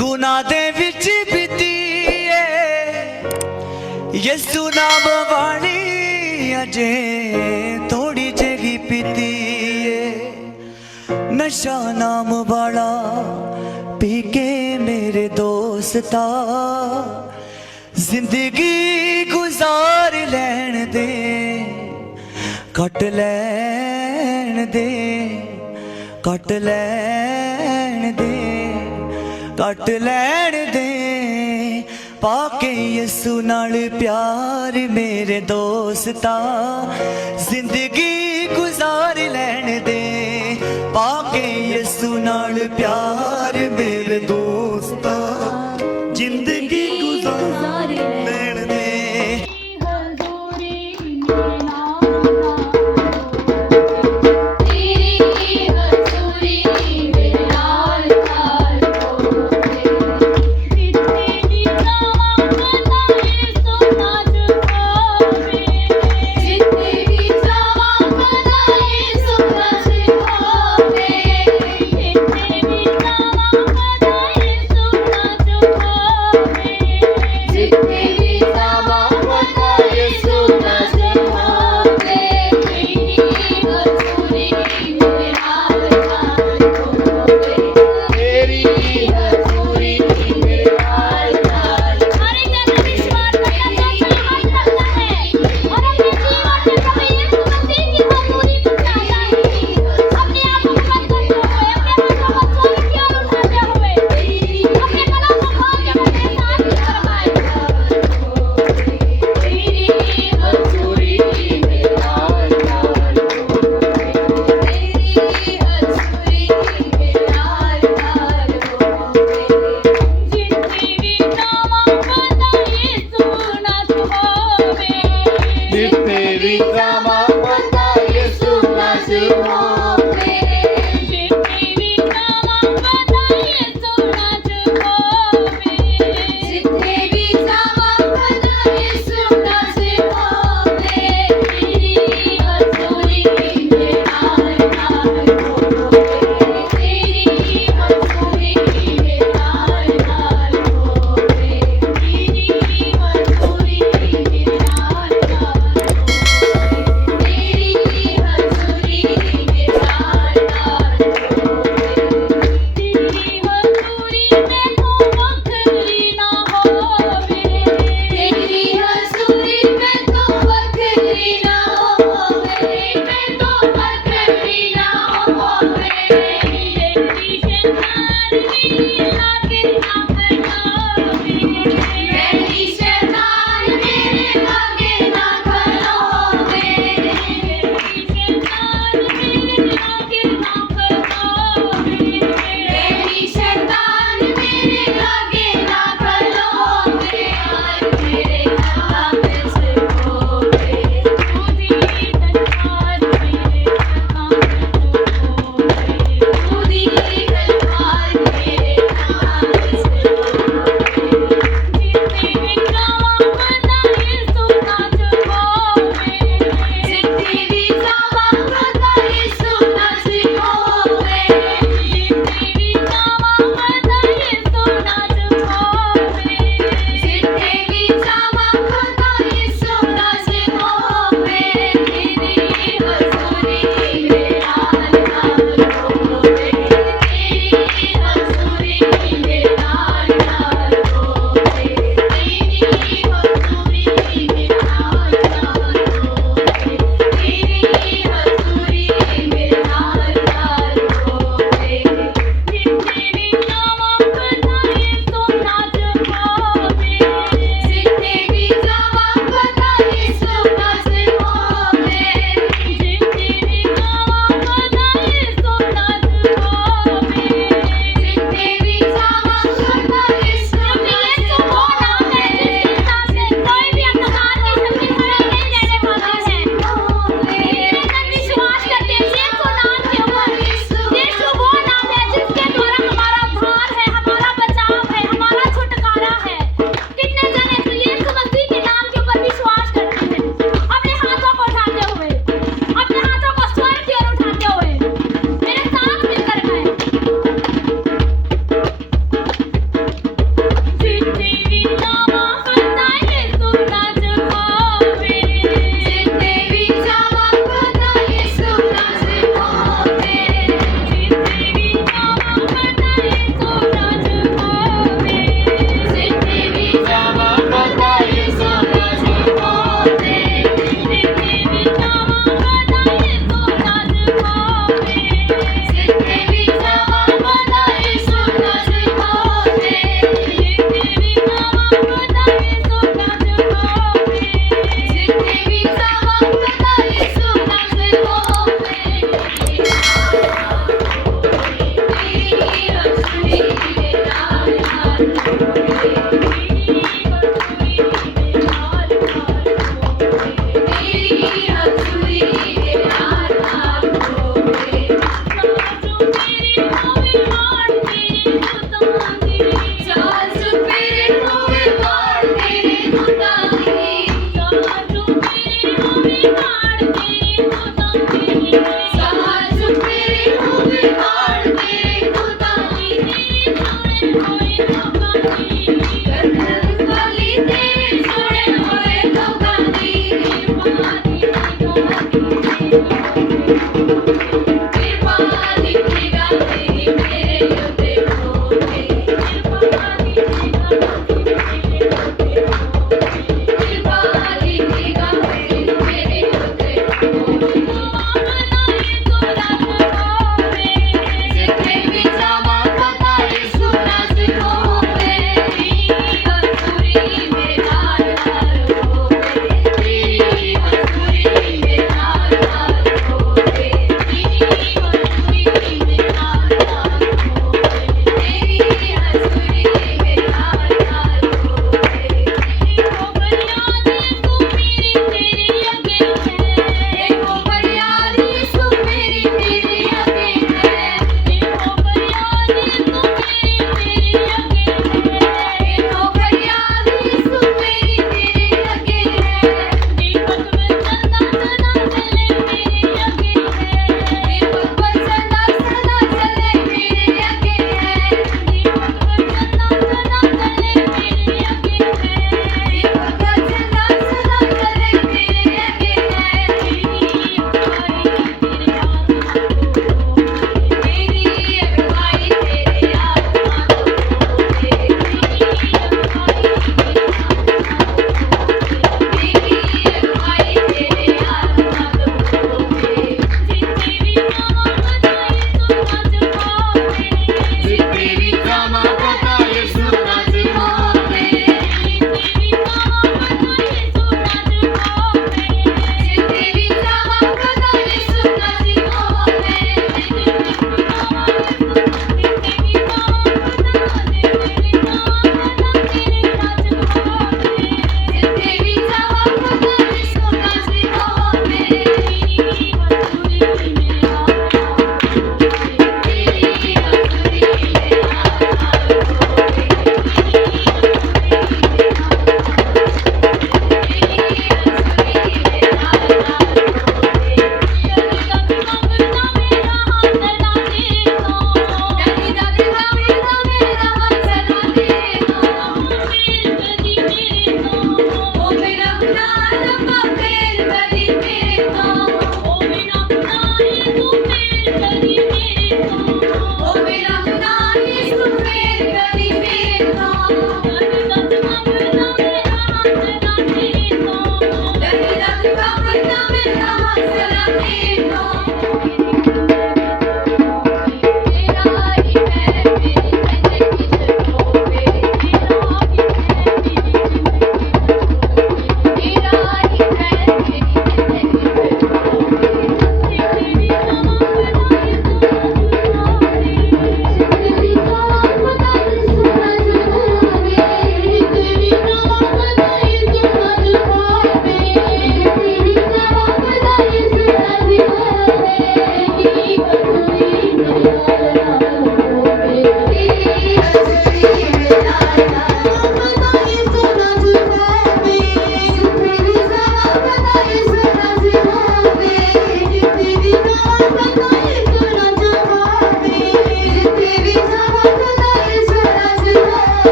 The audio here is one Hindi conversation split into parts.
गुनाह दे विच बीती यसु नाम वाली अजे थोड़ी जगी पीती नशा नाम वाला पी के मेरे दोस्ता जिंदगी गुजार लैन दे कट लैन दे कट लैन दे कट लैन दे पाके यसु नाल प्यार मेरे दोस्ता जिंदगी गुजार लैन दे पाके यसु नाल प्यार मेरे दोस्ता जिंदगी गुजार लैन दे।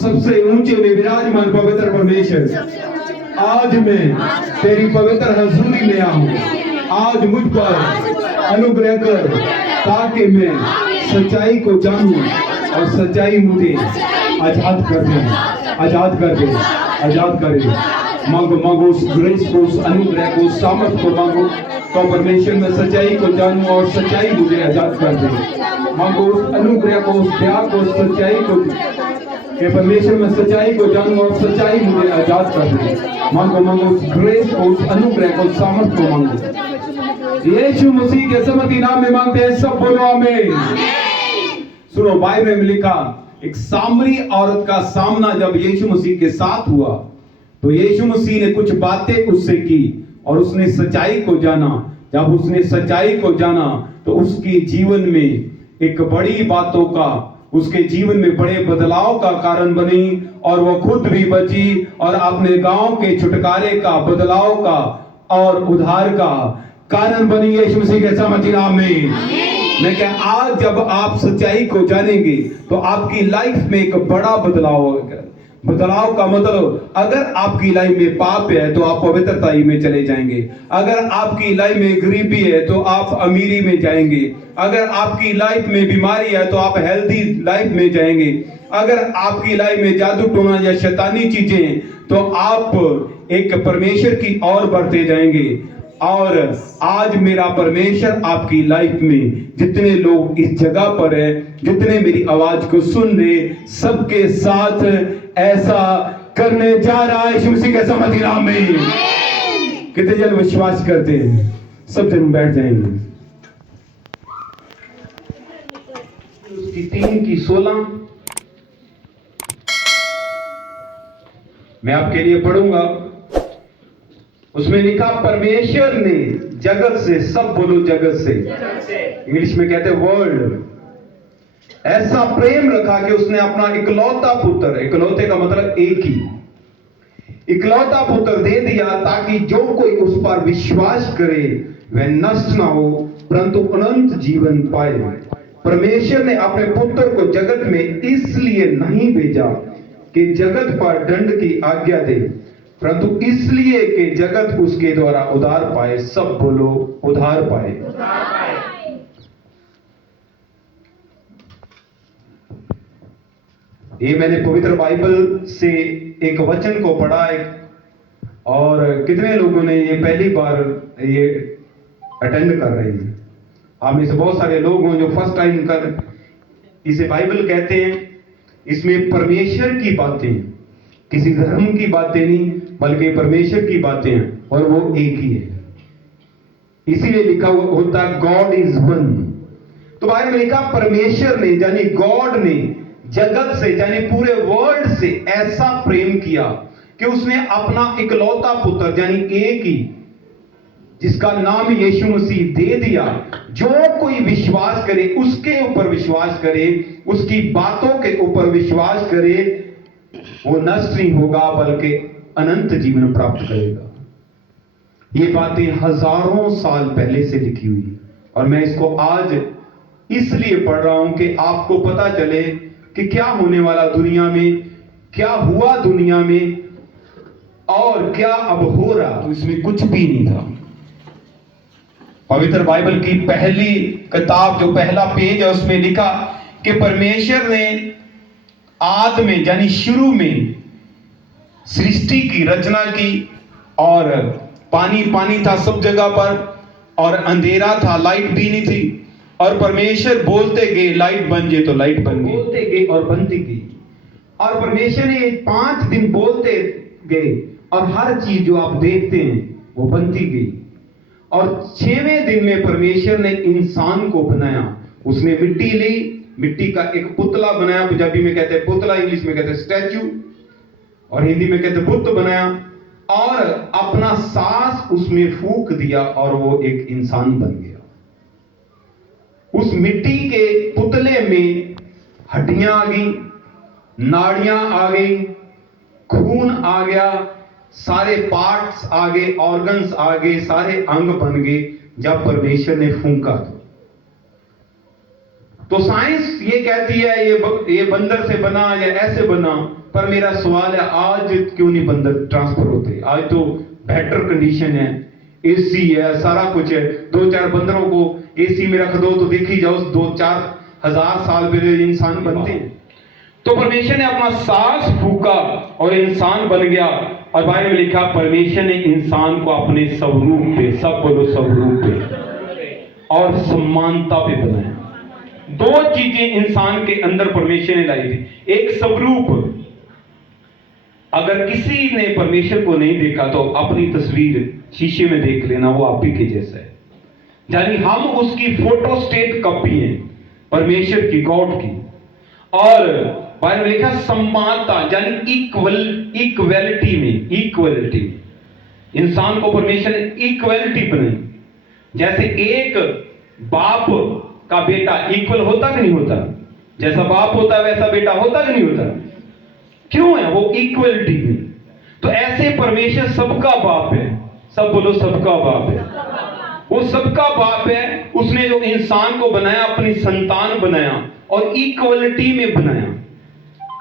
सबसे ऊंचे में विराजमान पवित्र परमेश्वर, आज मैं तेरी पवित्र हजूरी में आऊं। आज मुझ पर अनुग्रह कर ताकि मैं सच्चाई को जानूं और सच्चाई मुझे आजाद कर दे, आजाद कर दे, आजाद कर दे। मांगो मांगो उस ग्रेस को, उस अनुग्रह को, उस सामर्थ को मांगो तो परमेश्वर में सच्चाई को जानूं और सच्चाई मुझे आजाद कर दे। मांगो उस अनुग्रह को, उस प्यार को, उस सच्चाई को कि परमेश्वर में सच्चाई को जानूं और सच्चाई मुझे आजाद कर दे। मांगो मांगो उस ग्रेस को, उस अनुग्रह को, उस सामर्थ को मांगो। यीशु मसीह के समर्थी नाम में मांगते हैं, सब बोलो आमीन। सुनो, बाइबल में लिखा एक सामरी औरत का सामना जब यीशु मसीह के साथ हुआ तो यीशु मसीह ने कुछ बातें उससे की और उसने सच्चाई को जाना। जब उसने सच्चाई को जाना तो उसके जीवन में एक बड़ी बातों का, उसके जीवन में बड़े बदलाव का कारण बनी और वो खुद भी बची और अपने गांव के छुटकारे का, बदलाव का और उद्धार का कारण बनी। यीशु मसीह के समर्थी नाम में मैं क्या, आज जब आप सच्चाई को जानेंगे तो आपकी लाइफ में एक बड़ा बदलाव होगा। बदलाव का मतलब, अगर आपकी लाइफ में पाप है तो आप पवित्रताई में चले जाएंगे। अगर आपकी लाइफ में गरीबी है तो आप अमीरी में जाएंगे। अगर आपकी लाइफ में बीमारी है तो आप हेल्दी लाइफ में जाएंगे। अगर आपकी लाइफ में जादू टोना या शैतानी चीजें हैं तो आप एक परमेश्वर की ओर बढ़ते जाएंगे। और आज मेरा परमेश्वर आपकी लाइफ में जितने लोग इस जगह पर है, जितने मेरी आवाज को सुन रहे, सबके साथ ऐसा करने जा रहा है यीशु मसीह के समर्थी नाम में। कितने जन विश्वास करते हैं? सब जन बैठ जाएंगे। उसकी 3:16 मैं आपके लिए पढ़ूंगा। उसमें लिखा, परमेश्वर ने जगत से, सब बोलो जगत से, इंग्लिश में कहते हैं वर्ल्ड, ऐसा प्रेम रखा कि उसने अपना इकलौता पुत्र, इकलौते का मतलब एक ही, इकलौता पुत्र दे दिया ताकि जो कोई उस पर विश्वास करे वह नष्ट ना हो परंतु अनंत जीवन पाए। परमेश्वर ने अपने पुत्र को जगत में इसलिए नहीं भेजा कि जगत पर दंड की आज्ञा दे, परंतु इसलिए कि जगत उसके द्वारा उद्धार पाए। सब बोलो उद्धार पाए। ये मैंने पवित्र बाइबल से एक वचन को पढ़ा है, और कितने लोगों ने ये पहली बार ये अटेंड कर रहे हैं? आप में से बहुत सारे लोग हैं जो फर्स्ट टाइम कर, इसे बाइबल कहते हैं। इसमें परमेश्वर की बातें, किसी धर्म की बातें नहीं, बल्कि परमेश्वर की बातें हैं, और वो एक ही है। इसीलिए लिखा हुआ होता है गॉड इज वन। तो बाइबल में लिखा परमेश्वर ने यानी गॉड ने जगत से यानी पूरे वर्ल्ड से ऐसा प्रेम किया कि उसने अपना इकलौता पुत्र यानी एक ही, जिसका नाम यीशु मसीह दे दिया। जो कोई विश्वास करे, उसके ऊपर विश्वास करे, उसकी बातों के ऊपर विश्वास करे, वो नष्ट नहीं होगा बल्कि अनंत जीवन प्राप्त करेगा। ये बातें हजारों साल पहले से लिखी हुई, और मैं इसको आज इसलिए पढ़ रहा हूं कि आपको पता चले कि क्या होने वाला दुनिया में, क्या हुआ दुनिया में, और क्या अब हो रहा। तो इसमें कुछ भी नहीं था। पवित्र बाइबल की पहली किताब जो पहला पेज है उसमें लिखा कि परमेश्वर ने आदि में यानी शुरू में सृष्टि की रचना की, और पानी पानी था सब जगह पर, और अंधेरा था, लाइट भी नहीं थी। और परमेश्वर बोलते गए लाइट बन जाए तो लाइट बन गई, बोलते गए और बनती गई। और परमेश्वर ने 5 दिन बोलते गए और हर चीज जो आप देखते हैं वो बनती गई। और 6वें दिन में परमेश्वर ने इंसान को बनाया। उसने मिट्टी ली, मिट्टी का एक पुतला बनाया, पंजाबी में कहते हैं पुतला, इंग्लिश में कहते हैं स्टैचू, और हिंदी में कहते हैं बुत बनाया, और अपना सांस उसमें फूंक दिया और वो एक इंसान बन गया। उस मिट्टी के पुतले में हड्डियां आ गई, नाड़ियां आ गई, खून आ गया, सारे पार्ट्स आ गए, ऑर्गन्स आ गए, सारे अंग बन गए जब परमेश्वर ने फूंका। तो साइंस ये कहती है ये बंदर से बना या ऐसे बना, पर मेरा सवाल है आज क्यों नहीं बंदर ट्रांसफर होते? आज तो बेटर कंडीशन है, एसी है, सारा कुछ है। 2-4 बंदरों को एसी में रख दो तो देखी जाओ 2-4 हजार साल पहले इंसान बनते हैं। तो परमेश्वर ने अपना सांस फूका और इंसान बन गया। और बाइबल में लिखा परमेश्वर ने इंसान को अपने स्वरूप पे, सब बोलो स्वरूप पे, और समानता पे बनाया। 2 चीजें इंसान के अंदर परमेश्वर ने लाई थी। एक स्वरूप, अगर किसी ने परमेश्वर को नहीं देखा तो अपनी तस्वीर शीशे में देख लेना, वो आप ही के जैसा है। यानी हम उसकी फोटोस्टेट कॉपी हैं परमेश्वर की, गॉड की। और बाइबल में लिखा समानता यानी इक्वलिटी में, इक्वलिटी इंसान को परमेश्वर ने इक्वलिटी बनाई। जैसे एक बाप का बेटा इक्वल होता कि नहीं होता? जैसा बाप होता है वैसा बेटा होता कि नहीं होता? क्यों है? वो इक्वलिटी में। तो ऐसे परमेश्वर सबका बाप है, सब बोलो सबका बाप है। वो सबका बाप है। उसने जो इंसान को बनाया, अपनी संतान बनाया और इक्वलिटी में बनाया,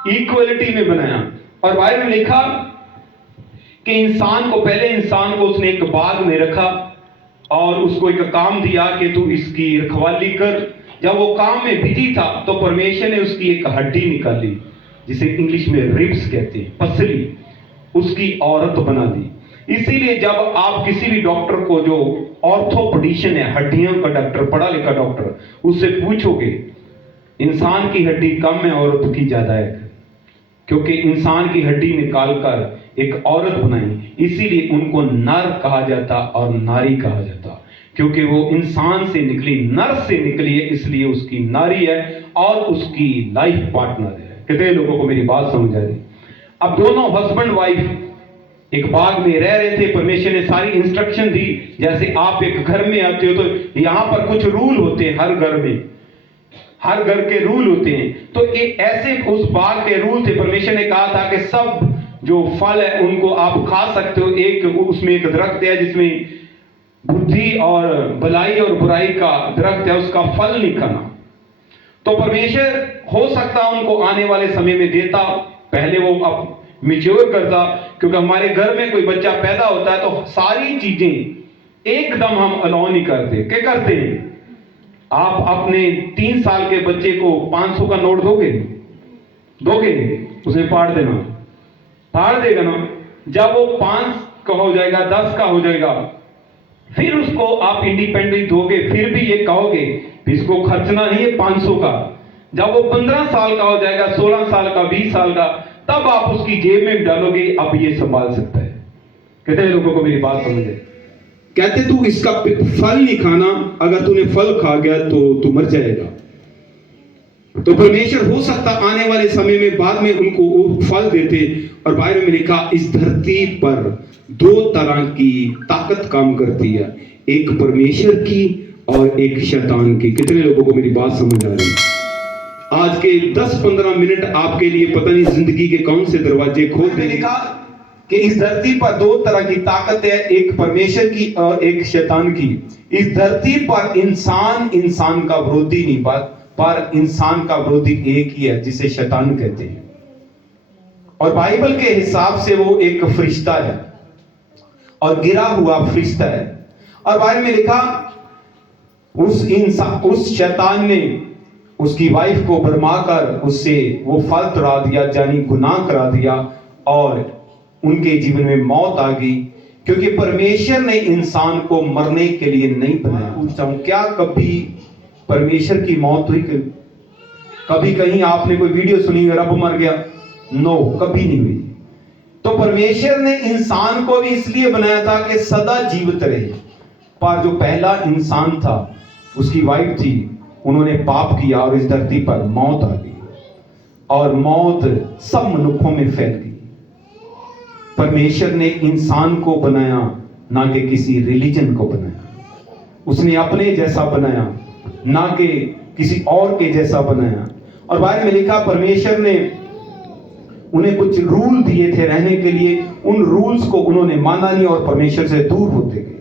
इक्वलिटी में बनाया। और बाइबल में लिखा कि पहले इंसान को उसने एक बाग में रखा और उसको एक काम दिया कि तू इसकी रखवाली कर। जब वो काम में बिजी था तो परमेश्वर ने उसकी एक हड्डी निकाली, जिसे इंग्लिश में रिब्स कहते हैं, पसली, उसकी औरत बना दी। इसीलिए जब आप किसी भी डॉक्टर को, जो ऑर्थोपेडिशियन है, हड्डियों का डॉक्टर, पढ़ा लिखा डॉक्टर, उससे पूछोगे इंसान की हड्डी कम है औरत की ज्यादा है, क्योंकि इंसान की हड्डी निकालकर एक औरत बनाई, इसीलिए उनको नर कहा जाता और नारी कहा जाता, क्योंकि वो इंसान से निकली, नर से निकली है, इसलिए उसकी नारी है और उसकी लाइफ पार्टनर है। कितने लोगों को मेरी बात समझ आ रही? अब दोनों हस्बैंड वाइफ एक बाग में रह रहे थे। परमेश्वर ने सारी इंस्ट्रक्शन दी। जैसे आप एक घर में आते हो तो यहां पर कुछ रूल होते हैं, हर घर में, हर घर के रूल होते हैं। तो एक ऐसे उस बाग के रूल थे। परमेश्वर ने कहा था कि सब जो फल है उनको आप खा सकते हो। एक उसमें एक दरख्त है जिसमें बुद्धि और भलाई और बुराई का दरख्त है, उसका फल नहीं खाना। तो परमेश्वर हो सकता उनको आने वाले समय में देता, पहले वो अब मैच्योर करता, क्योंकि हमारे घर में कोई बच्चा पैदा होता है तो सारी चीजें एकदम हम अलाउ नहीं करते। क्या करते हैं? आप अपने 3 साल के बच्चे को 500 का नोट दोगे? उसे फाड़ देना, फाड़ देगा ना। जब वो 5 का हो जाएगा, 10 का हो जाएगा, फिर उसको आप इंडिपेंडेंट दोगे, फिर भी ये कहोगे इसको खर्चना नहीं है 500 का। जब वो 15 साल का हो जाएगा, 16 साल का, 20 साल का, तब आप उसकी जेब में डालोगे, अब ये संभाल सकता है। कितने लोगों को मेरी बात समझ है? कहते तू इसका फल नहीं खाना, अगर तूने फल खा गया तो तू मर जाएगा। तो परमेश्वर हो सकता आने वाले समय में बाद में उनको वो फल देते। और बाइबल में लिखा इस धरती पर 2 तरह की ताकत काम करती है, एक परमेश्वर की और एक शैतान की। कितने लोगों को मेरी बात समझ आ रही है? आज के 10-15 मिनट आपके लिए पता नहीं जिंदगी के कौन से दरवाजे खोल देंगे। लिखा कि इस धरती पर 2 तरह की ताकत है, एक परमेश्वर की और एक शैतान की। इस धरती पर इंसान का विरोधी नहीं, पर इंसान का विरोधी एक ही है, जिसे शैतान कहते हैं। और बाइबल के हिसाब से वो एक फरिश्ता है और गिरा हुआ फरिश्ता है। और बाइबल में लिखा उस शैतान ने उसकी वाइफ को भरमाकर उससे वो फल तुड़ा दिया, यानी गुनाह करा दिया, और उनके जीवन में मौत आ गई, क्योंकि परमेश्वर ने इंसान को मरने के लिए नहीं बनाया। पूछता हूं, क्या कभी परमेश्वर की मौत हुई? कभी कहीं आपने कोई वीडियो सुनी रब मर गया? नो, कभी नहीं हुई। तो परमेश्वर ने इंसान को भी इसलिए बनाया था कि सदा जीवित रहे। पर जो पहला इंसान था, उसकी वाइफ थी, उन्होंने पाप किया और इस धरती पर मौत आ गई, और मौत सब मनुष्यों में फैल गई। परमेश्वर ने इंसान को बनाया, ना कि किसी रिलीजन को बनाया। उसने अपने जैसा बनाया, ना कि किसी और के जैसा बनाया। और बाइबल में लिखा परमेश्वर ने उन्हें कुछ रूल दिए थे रहने के लिए, उन रूल्स को उन्होंने माना नहीं और परमेश्वर से दूर होते गए।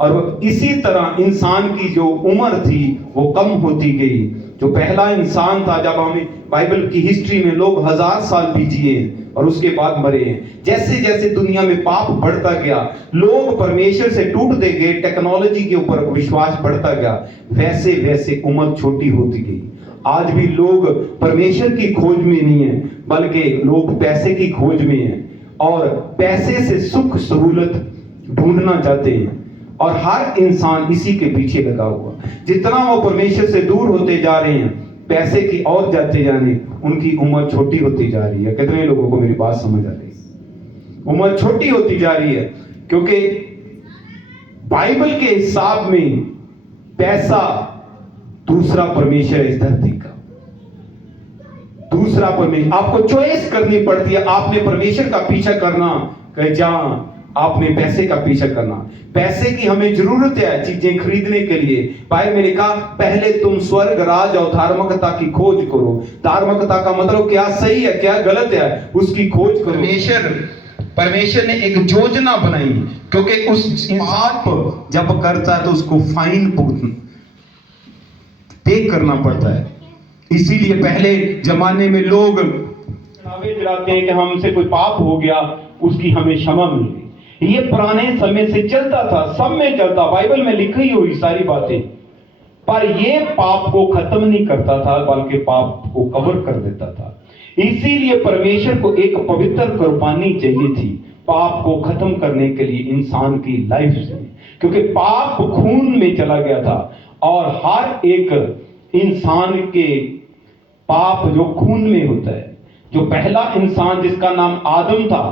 और इसी तरह इंसान की जो उम्र थी वो कम होती गई। जो पहला इंसान था, जब हमें बाइबल की हिस्ट्री में लोग 1000 साल भी जिए और उसके बाद मरे हैं। जैसे जैसे दुनिया में पाप बढ़ता गया, लोग परमेश्वर से टूटते गए, टेक्नोलॉजी के ऊपर विश्वास बढ़ता गया, वैसे वैसे उम्र छोटी होती गई। आज भी लोग परमेश्वर की खोज में नहीं है, बल्कि लोग पैसे की खोज में हैं और पैसे से सुख सहूलत ढूंढना चाहते हैं। और हर इंसान इसी के पीछे लगा हुआ। जितना वो परमेश्वर से दूर होते जा रहे हैं, पैसे की ओर जाते जाने, उनकी उम्र छोटी होती जा रही है। कितने लोगों को मेरी बात समझ आ रही है? उम्र छोटी होती जा रही है, क्योंकि बाइबल के हिसाब में पैसा दूसरा परमेश्वर है इस धरती का। दूसरा परमेश्वर, आपको चॉइस करनी पड़ती है। आपने परमेश्वर का पीछा करना कि जहां आपने पैसे का पीछा करना। पैसे की हमें जरूरत है चीजें खरीदने के लिए। बाइबल में लिखा पहले तुम स्वर्ग राज और धार्मिकता की खोज करो। धार्मिकता का मतलब क्या सही है क्या गलत है, उसकी खोज करो। परमेश्वर ने एक योजना बनाई, क्योंकि उस पाप जब करता है तो उसको फाइन पे करना पड़ता है। इसीलिए पहले जमाने में लोग दावे चढ़ाते हैं कि हमसे कोई पाप हो गया, उसकी हमें क्षमा मिल गई। ये पुराने समय से चलता था, सब में चलता, बाइबल में लिखी हुई सारी बातें। पर ये पाप को खत्म नहीं करता था, बल्कि पाप को कवर कर देता था। इसीलिए परमेश्वर को एक पवित्र कुर्बानी चाहिए थी पाप को खत्म करने के लिए इंसान की लाइफ से, क्योंकि पाप खून में चला गया था और हर एक इंसान के पाप जो खून में होता है, जो पहला इंसान जिसका नाम आदम था,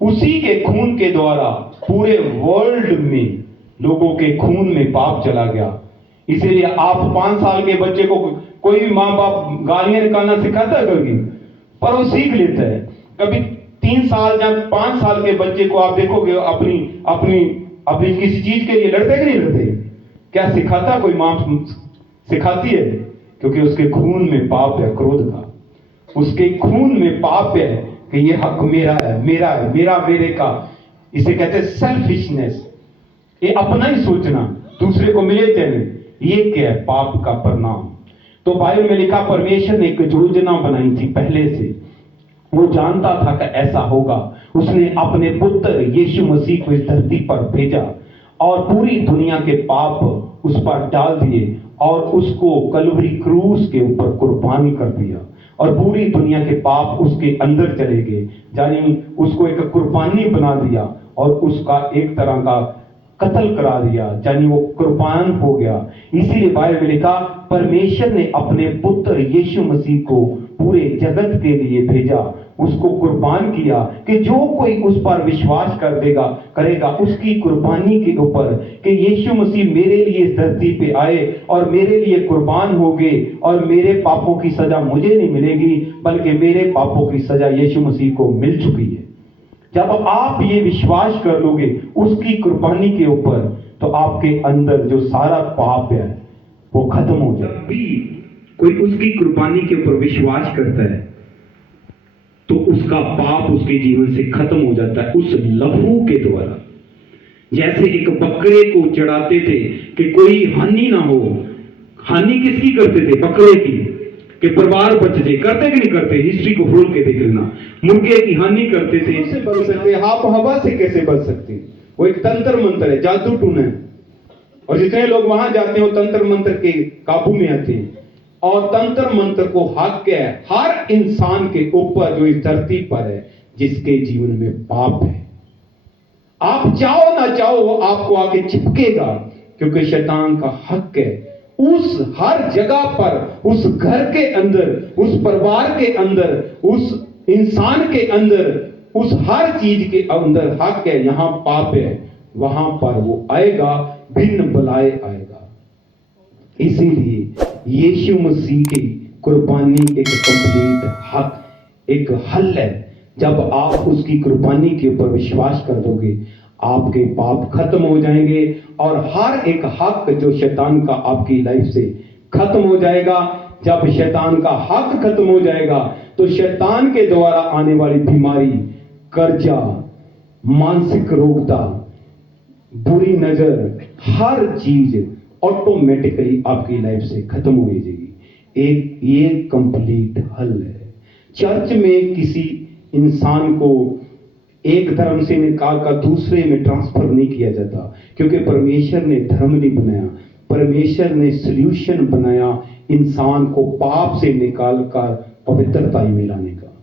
उसी के खून के द्वारा पूरे वर्ल्ड में लोगों के खून में पाप चला गया। इसीलिए आप 5 साल के बच्चे को कोई भी माँ बाप गालियां निकालना सिखाता है कभी, पर वो सीख लेता है। कभी 3 साल या 5 साल के बच्चे को आप देखोगे अपनी अपनी अपनी किसी चीज के लिए लड़ते कि नहीं लड़ते, क्या सिखाता कोई माँ सिखाती है? क्योंकि उसके खून में पाप है, क्रोध का, उसके खून में पाप है कि ये हक मेरा है, मेरा है, मेरे का। इसे कहते हैं सेल्फिशनेस, ये अपना ही सोचना, दूसरे को मिले चाहे, ये क्या है? पाप का परिणाम। तो बाइबल में लिखा परमेश्वर ने एक योजना बनाई थी पहले से, वो जानता था कि ऐसा होगा। उसने अपने पुत्र यीशु मसीह को इस धरती पर भेजा और पूरी दुनिया के पाप उस पर डाल दिए और उसको कलवरी क्रूस के ऊपर कुर्बानी कर दिया और पूरी दुनिया के पाप उसके अंदर चले गए, यानी उसको एक कुर्बानी बना दिया और उसका एक तरह का कत्ल करा दिया, यानी वो कुर्बान हो गया। इसीलिए बाइबल में लिखा परमेश्वर ने अपने पुत्र यीशु मसीह को पूरे जगत के लिए भेजा, उसको कुर्बान किया कि जो कोई उस पर विश्वास करेगा उसकी कुर्बानी के ऊपर, कि यीशु मसीह मेरे लिए इस धरती पे आए और मेरे लिए कुर्बान हो गए और मेरे पापों की सजा मुझे नहीं मिलेगी, बल्कि मेरे पापों की सजा यीशु मसीह को मिल चुकी है। जब आप ये विश्वास कर लोगे उसकी कुर्बानी के ऊपर, तो आपके अंदर जो सारा पाप है वो खत्म हो जाए। भी कोई उसकी कुर्बानी के ऊपर विश्वास करता है तो उसका पाप उसके जीवन से खत्म हो जाता है उस लहू के द्वारा। जैसे एक बकरे को चढ़ाते थे कि कोई हानि ना हो, हानि किसकी करते थे? बकरे की, कि परिवार बच जाए। करते कि नहीं करते? हिस्ट्री को खोल के देख लेना। मुर्गे की हानि करते थे, से बच सकते, आप हवा से कैसे बच सकते? वो एक तंत्र मंत्र है, जादू टूना है, और जितने लोग वहां जाते हैं वो तंत्र मंत्र के काबू में आते हैं। और तंत्र मंत्र को हक है हर इंसान के ऊपर जो इस धरती पर है, जिसके जीवन में पाप है। आप चाहो ना चाहो वो आपको आके चिपकेगा, क्योंकि शैतान का हक है उस हर जगह पर, उस घर के अंदर, उस परिवार के अंदर, उस इंसान के अंदर, उस हर चीज के अंदर हक है। यहां पाप है, वहां पर वो आएगा, भिन्न बलाए आएगा। इसीलिए यीशु मसीह की कुर्बानी एक कंप्लीट हक, एक हल है। जब आप उसकी कुर्बानी के ऊपर विश्वास कर दोगे, आपके पाप खत्म हो जाएंगे और हर एक हक जो शैतान का आपकी लाइफ से खत्म हो जाएगा। जब शैतान का हक खत्म हो जाएगा तो शैतान के द्वारा आने वाली बीमारी, कर्जा, मानसिक रोगता, बुरी नजर, हर चीज ऑटोमेटिकली आपकी लाइफ से खत्म हो जाएगी। एक ये कंप्लीट हल है। चर्च में किसी इंसान को एक धर्म से निकाल कर दूसरे में ट्रांसफर नहीं किया जाता, क्योंकि परमेश्वर ने धर्म नहीं बनाया, परमेश्वर ने सॉल्यूशन बनाया इंसान को पाप से निकालकर पवित्रता में लाने का।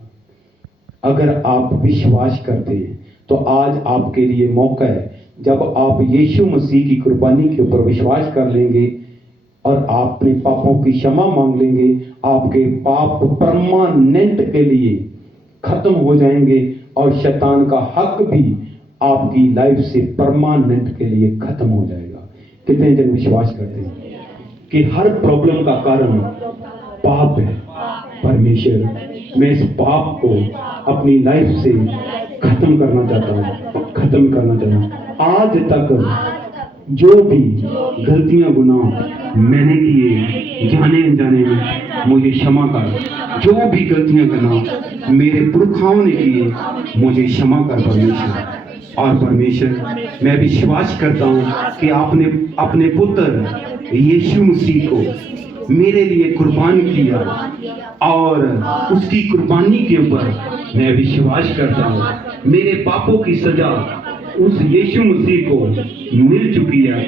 अगर आप विश्वास करते हैं तो आज आपके लिए मौका है। जब आप यीशु मसीह की कुर्बानी के ऊपर विश्वास कर लेंगे और आप अपने पापों की क्षमा मांग लेंगे, आपके पाप परमानेंट के लिए खत्म हो जाएंगे और शैतान का हक भी आपकी लाइफ से परमानेंट के लिए खत्म हो जाएगा। कितने जन विश्वास करते हैं कि हर प्रॉब्लम का कारण पाप है? परमेश्वर, मैं इस पाप को अपनी लाइफ से खत्म करना चाहता हूँ, खत्म करना चाहता हूँ। आज तक जो भी गलतियां गुनाह मैंने किए जाने अनजाने में, मुझे क्षमा कर। जो भी गलतियां गुनाह मेरे पुरखाओं ने किए, मुझे क्षमा कर परमेश्वर। और परमेश्वर, मैं विश्वास करता हूं कि आपने अपने पुत्र यीशु मसीह को मेरे लिए कुर्बान किया और उसकी कुर्बानी के ऊपर मैं विश्वास करता हूँ। मेरे पापों की सजा उस यीशु मसीह को मिल चुकी है,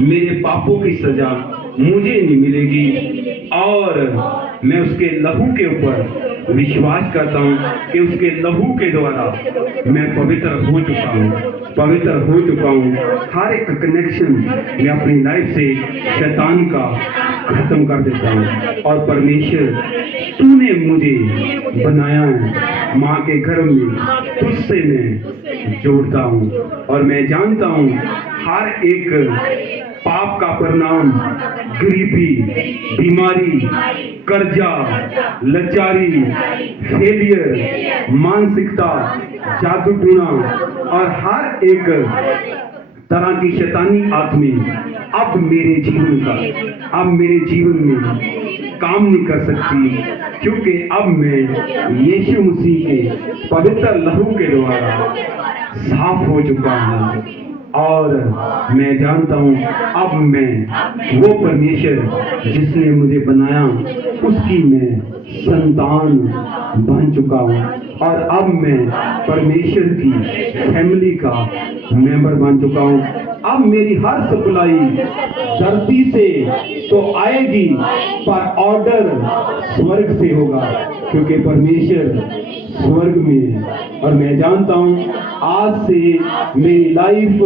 मेरे पापों की सजा मुझे नहीं मिलेगी और मैं उसके लहू के ऊपर विश्वास करता हूँ कि उसके लहू के द्वारा मैं पवित्र हो चुका हूँ, पवित्र हो चुका हूँ। हर एक कनेक्शन मैं अपनी लाइफ से शैतान का खत्म कर देता हूँ और परमेश्वर तूने मुझे बनाया है, माँ के गर्भ में तुझसे मैं जोड़ता हूँ और मैं जानता हूँ हर एक पाप का परिणाम गरीबी, बीमारी, कर्जा, लाचारी, फेलियर, मानसिकता, जादू टूना और हर एक तरह की शैतानी आत्में अब मेरे जीवन में काम नहीं कर सकती, क्योंकि अब मैं यीशु मसीह के पवित्र लहू के द्वारा साफ हो चुका हूँ और मैं जानता हूँ अब मैं वो परमेश्वर जिसने मुझे बनाया उसकी मैं संतान बन चुका हूँ और अब मैं परमेश्वर की फैमिली का मेंबर बन चुका हूँ। अब मेरी हर सप्लाई धरती से तो आएगी पर ऑर्डर स्वर्ग से होगा, क्योंकि परमेश्वर स्वर्ग में है और मैं जानता हूँ आज से मेरी लाइफ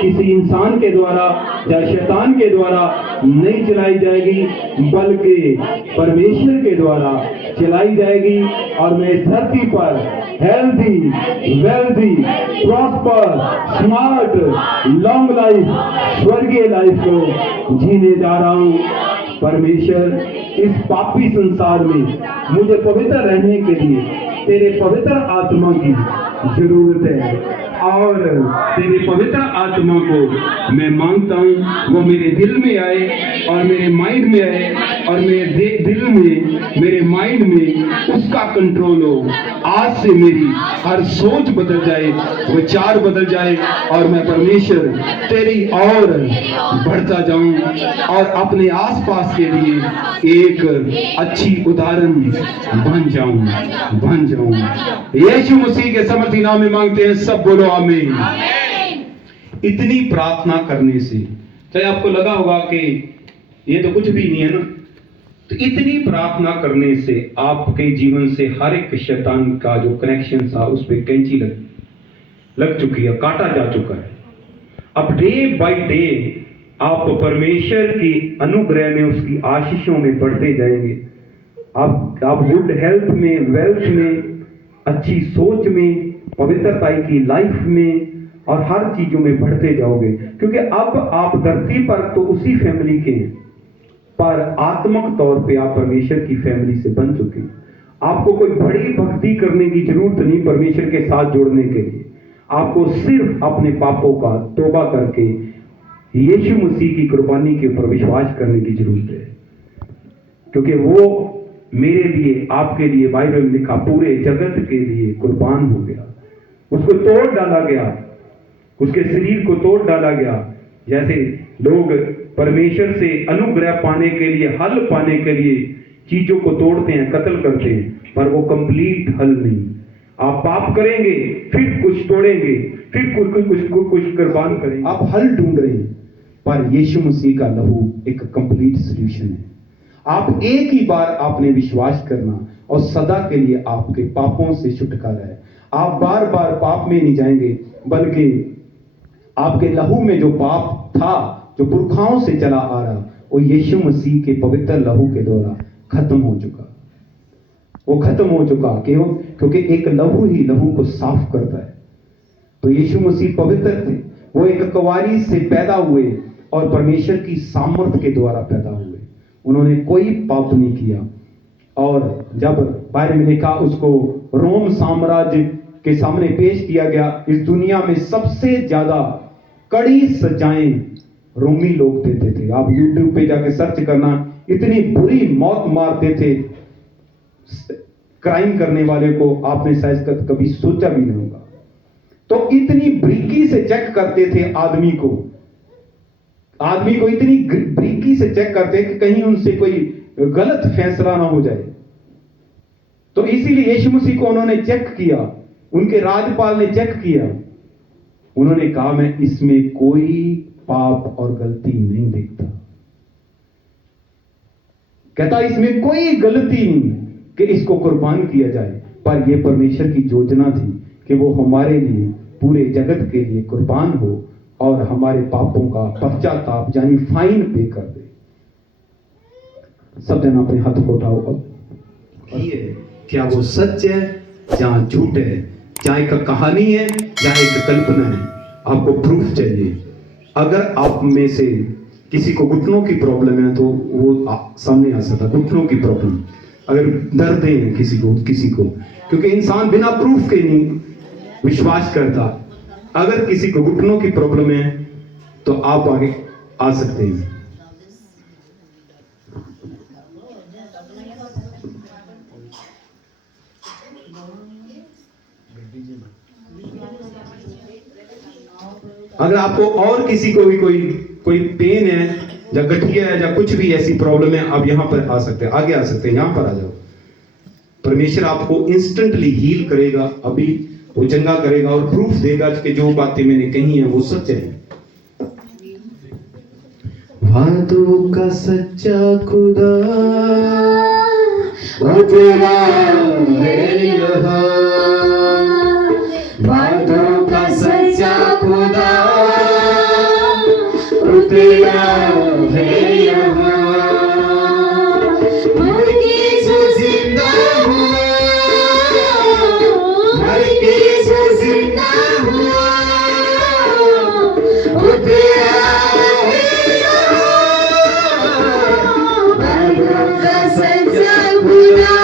किसी इंसान के द्वारा या शैतान के द्वारा नहीं चलाई जाएगी, बल्कि परमेश्वर के द्वारा चलाई जाएगी और मैं इस धरती पर healthy, wealthy, prosper, smart, long life, स्वर्गीय लाइफ को जीने जा रहा हूँ। परमेश्वर इस पापी संसार में मुझे पवित्र रहने के लिए तेरे पवित्र आत्मा की जरूरत है और तेरे पवित्र आत्मा को मैं मांगता हूँ वो मेरे दिल में आए और मेरे माइंड में आए और मेरे दिल में, मेरे माइंड में उसका कंट्रोल हो। आज से मेरी हर सोच बदल जाए, विचार बदल जाए और मैं परमेश्वर तेरी ओर बढ़ता जाऊं और अपने आसपास के लिए एक अच्छी उदाहरण बन जाऊं। यीशु मसीह के समर्थी नाम में मांगते हैं, सब बोलो आमीन। इतनी प्रार्थना करने से, चाहे आपको लगा होगा कि ये तो कुछ भी नहीं है ना, तो इतनी प्रार्थना करने से आपके जीवन से हर एक शैतान का जो कनेक्शन था उस पर कैंची लग चुकी है, काटा जा चुका है। अब डे बाय डे आप परमेश्वर की अनुग्रह में, उसकी आशीषों में बढ़ते जाएंगे। आप गुड हेल्थ में, वेल्थ में, अच्छी सोच में, पवित्रता की लाइफ में और हर चीजों में बढ़ते जाओगे, क्योंकि अब आप धरती पर तो उसी फैमिली के हैं, पर आत्मिक तौर पे आप परमेश्वर की फैमिली से बन चुके हैं। आपको कोई बड़ी भक्ति करने की जरूरत नहीं परमेश्वर के साथ जोड़ने के लिए। आपको सिर्फ अपने पापों का तौबा करके यीशु मसीह की कुर्बानी के ऊपर विश्वास करने की जरूरत है, क्योंकि वो मेरे लिए, आपके लिए, बाइबल में लिखा, पूरे जगत के लिए कुर्बान हो गया। उसको तोड़ डाला गया, उसके शरीर को तोड़ डाला गया। जैसे लोग परमेश्वर से अनुग्रह पाने के लिए, हल पाने के लिए चीजों को तोड़ते हैं, कत्ल करते हैं, पर वो कंप्लीट हल नहीं। आप पाप करेंगे, फिर कुछ तोड़ेंगे, फिर कुछ कुर्बान करेंगे। आप हल ढूंढ रहे हैं, पर यीशु मसीह का लहू एक कंप्लीट सॉल्यूशन है। आप एक ही बार आपने विश्वास करना और सदा के लिए आपके पापों से छुटकारा है। आप बार बार पाप में नहीं जाएंगे, बल्कि आपके लहू में जो पाप था, जो पुरखाओं से चला आ रहा, वो यीशु मसीह के पवित्र लहू के द्वारा खत्म हो चुका। वो खत्म हो चुका क्यों? क्योंकि एक लहू ही लहू को साफ करता है। तो यीशु मसीह पवित्र थे, वो एक कुंवारी से पैदा हुए और परमेश्वर की सामर्थ के द्वारा पैदा हुए। उन्होंने कोई पाप नहीं किया और जब बाइबल में लिखा उसको रोम साम्राज्य के सामने पेश किया गया। इस दुनिया में सबसे ज्यादा कड़ी सजाएं रोमी लोग देते थे। आप यूट्यूब पे जाके सर्च करना, इतनी बुरी मौत मारते थे क्राइम करने वाले को, आपने शायद कभी सोचा भी नहीं होगा। तो इतनी बारीकी से चेक करते थे आदमी को इतनी बारीकी बारीकी से चेक करते कि कहीं उनसे कोई गलत फैसला ना हो जाए। तो इसीलिए यीशु मसीह को उन्होंने चेक किया, उनके राज्यपाल ने चेक किया। उन्होंने कहा मैं इसमें कोई पाप और गलती नहीं देखता। कहता इसमें कोई गलती नहीं कि इसको कुर्बान किया जाए, पर यह परमेश्वर की योजना थी कि वो हमारे लिए, पूरे जगत के लिए कुर्बान हो और हमारे पापों का पश्चाताप यानी फाइन पे कर दे। सब जन अपने हाथ को उठाओ। अब ये क्या वो सच है या झूठ है, क्या एक कहानी है या एक कल्पना है? आपको प्रूफ चाहिए। अगर आप में से किसी को घुटनों की प्रॉब्लम है तो वो सामने आ सकता, घुटनों की प्रॉब्लम, अगर दर्द है किसी को, क्योंकि इंसान बिना प्रूफ के नहीं विश्वास करता। अगर किसी को घुटनों की प्रॉब्लम है तो आप आगे आ सकते हैं। अगर आपको और किसी को भी कोई पेन है या गठिया है या कुछ भी ऐसी प्रॉब्लम है, आप यहां पर आ सकते हैं, आगे आ सकते हैं, यहां पर आ जाओ। परमेश्वर आपको इंस्टेंटली हील करेगा, अभी वो चंगा करेगा और प्रूफ देगा कि जो बातें मैंने कही हैं वो सच है। वादों का सच्चा खुदा वो तेरा है यहाँ, वादों का सच्चा खुदा वो तेरा है यहाँ। मर के जो जिंदा हुआ, मर के जो जिंदा हुआ, वो तेरा है यहाँ। वादों का सच्चा खुदा